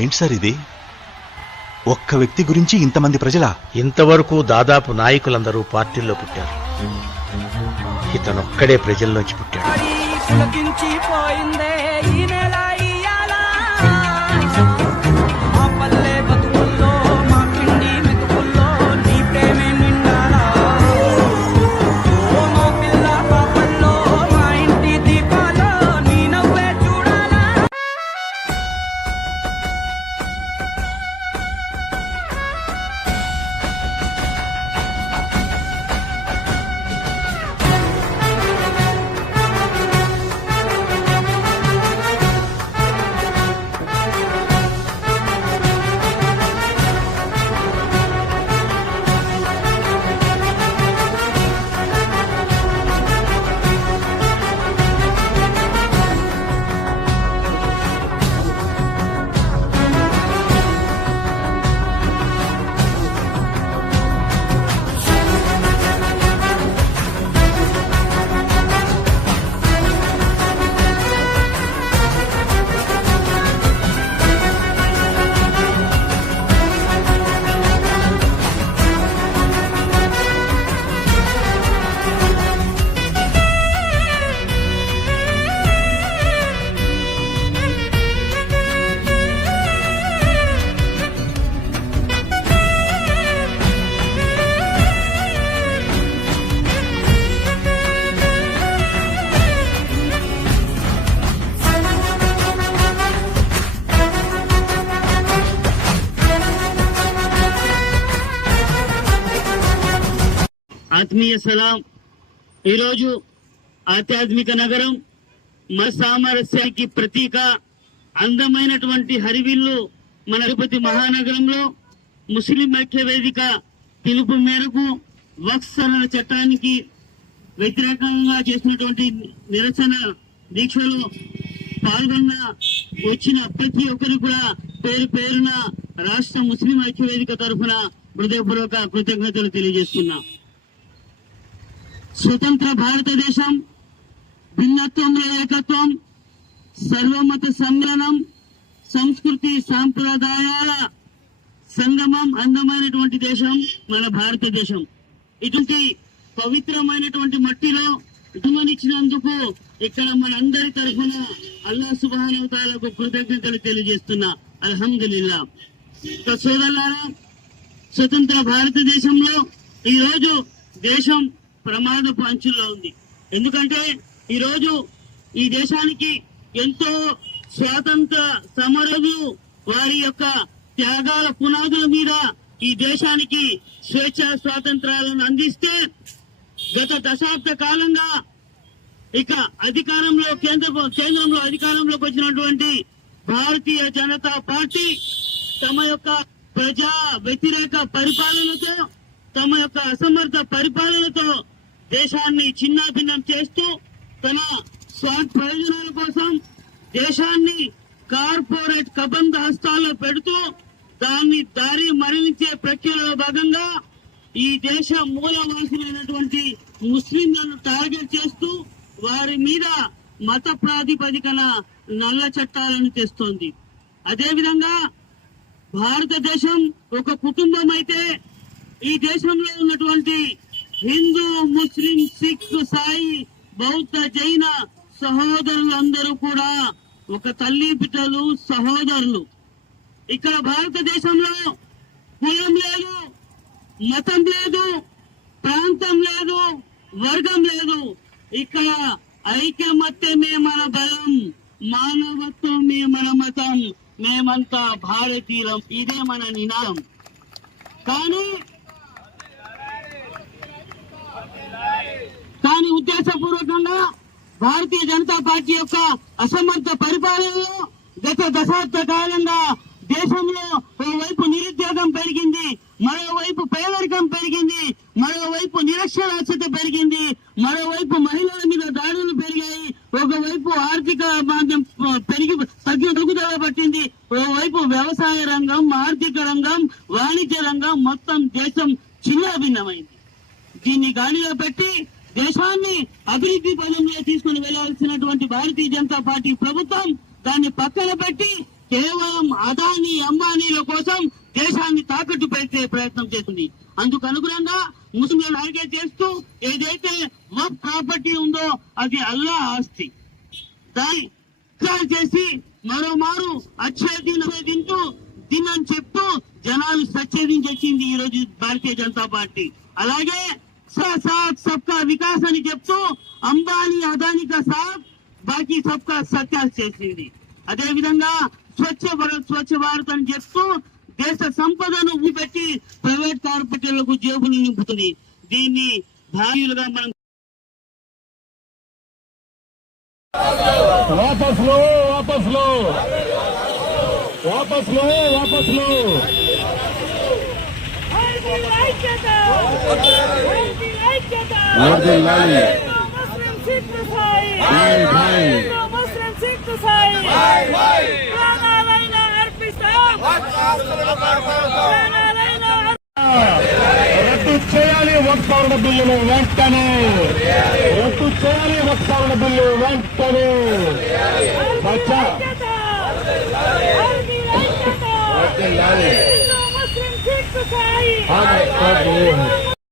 ఏంటి సార్ ఇది? ఒక్క వ్యక్తి గురించి ఇంతమంది ప్రజలా? ఇంతవరకు దాదాపు నాయకులందరూ పార్టీల్లో పుట్టారు. ఇతనొక్కడే ప్రజల్లోంచి పుట్టాడు. ఆత్మీయ సలాం. ఈరోజు ఆధ్యాత్మిక నగరం మన సామరస్యానికి ప్రతీక అందమైనటువంటి హరివిల్లు మన తిరుపతి మహానగరంలో ముస్లిం ఐక్య వేదిక పిలుపు మేరకు వక్ఫ్ సవరణ చట్టానికి వ్యతిరేకంగా చేసినటువంటి నిరసన దీక్షలో పాల్గొన్న వచ్చిన ప్రతి ఒక్కరు కూడా పేరు పేరున రాష్ట్ర ముస్లిం ఐక్య వేదిక తరఫున హృదయపూర్వక కృతజ్ఞతలు తెలియజేస్తున్నా. స్వతంత్ర భారతదేశం భిన్నత్వంలో ఏకత్వం, సర్వమత సమ్మేళనం, సంస్కృతి సాంప్రదాయాల సంగమం అందమైనటువంటి దేశం మన భారతదేశం. ఇటువంటి పవిత్రమైనటువంటి మట్టిలో ఇటుమనిచ్చినందుకు ఇక్కడ మనందరి తరఫున అల్లాహ్ సుబ్హానహు వ తఆలాకు కృతజ్ఞతలు తెలియజేస్తున్నా. అల్హమ్దులిల్లా. సోదరులారా, స్వతంత్ర భారతదేశంలో ఈ రోజు దేశం ప్రమాదపు అంచుల్లో ఉంది. ఎందుకంటే ఈ రోజు ఈ దేశానికి ఎంతో స్వాతంత్ర సమరులు వారి యొక్క త్యాగాల పునాదుల మీద ఈ దేశానికి స్వేచ్ఛ స్వాతంత్రాలను అందిస్తే గత దశాబ్ద కాలంగా ఇక అధికారంలో కేంద్రంలో అధికారంలోకి వచ్చినటువంటి భారతీయ జనతా పార్టీ తమ యొక్క ప్రజా వ్యతిరేక పరిపాలనతో, తమ యొక్క అసమర్థ పరిపాలనతో దేశాన్ని చిన్నాభిన్నం చేస్తూ తన స్వార్థ ప్రయోజనాల కోసం దేశాన్ని కార్పొరేట్ కబంధ హస్తాల్లో పెడుతూ దాన్ని దారి మరలించే ప్రక్రియలో భాగంగా ఈ దేశ మూలవాసులైనటువంటి ముస్లింలను టార్గెట్ చేస్తూ వారి మీద మత ప్రాతిపదికన నల్ల చట్టాలను తెస్తోంది. అదేవిధంగా భారతదేశం ఒక కుటుంబం అయితే ఈ దేశంలో ఉన్నటువంటి హిందూ, ముస్లిం, సిక్, సాయి, బౌద్ధ, జైన సహోదరులందరూ కూడా ఒక తల్లి బిడ్డలు, సహోదరులు. ఇక్కడ భారతదేశంలో కులం లేదు, మతం లేదు, ప్రాంతం లేదు, వర్గం లేదు. ఇక్కడ ఐకమత్యమే మన బలం, మానవత్వమే మన మతం, మేమంతా భారతీయులం, ఇదే మన నినాదం. కానీ ఉద్దేశపూర్వకంగా భారతీయ జనతా పార్టీ యొక్క అసమర్థ పరిపాలనలో గత దశాబ్ద కాలంగా దేశంలో ఓవైపు నిరుద్యోగం పెరిగింది, మరోవైపు పేదరికం పెరిగింది, మరోవైపు నిరక్షరాస్యత పెరిగింది, మరోవైపు మహిళల మీద దాడులు పెరిగాయి, ఒకవైపు ఆర్థిక తగ్గుదల పట్టింది, ఓవైపు వ్యవసాయ రంగం, ఆర్థిక రంగం, వాణిజ్య రంగం మొత్తం దేశం చిన్నాభిన్నమైంది. దీన్ని గాడిలో పెట్టి దేశాన్ని అభివృద్ధి పదంలో తీసుకుని వెళ్లాల్సినటువంటి భారతీయ జనతా పార్టీ ప్రభుత్వం దాన్ని పక్కన పెట్టి కేవలం అదానీ అంబానీల కోసం దేశాన్ని తాకట్టు పెట్టే ప్రయత్నం చేస్తుంది. అందుకు అనుగుణంగా ముస్లింలను టార్గెట్ చేస్తూ ఏదైతే వక్ఫ్ ప్రాపర్టీ ఉందో అది అల్లా ఆస్తి, దాన్ని ఇక్రార్ చేసి మరోమారు తింటూ తినని చెప్తూ జనాలు సచ్ఛేదించేసింది ఈ రోజు భారతీయ జనతా పార్టీ. అలాగే సాత్ సబ్కా వికాస్ అని చెప్తూ అంబానీ అదానీ కా సాత్ బాకీ సబ్కా సత్యాస్ చేసింది. అదే విధంగా స్వచ్ఛ భారత్ అని చెప్తూ దేశ సంపదను ఊపెట్టి ప్రైవేట్ కార్పొరేట్లకు జేబులు నింపుతుంది. దీన్ని భార్యులుగా మనం वापस लो वापस लो वापस लो वापस लो రద్దు చేయాలి వక్ఫ్ సవరణ బిల్లును వెంటనే, రద్దు చేయాలి వక్ఫ్ సవరణ బిల్లు వెంటనే. సచ్చ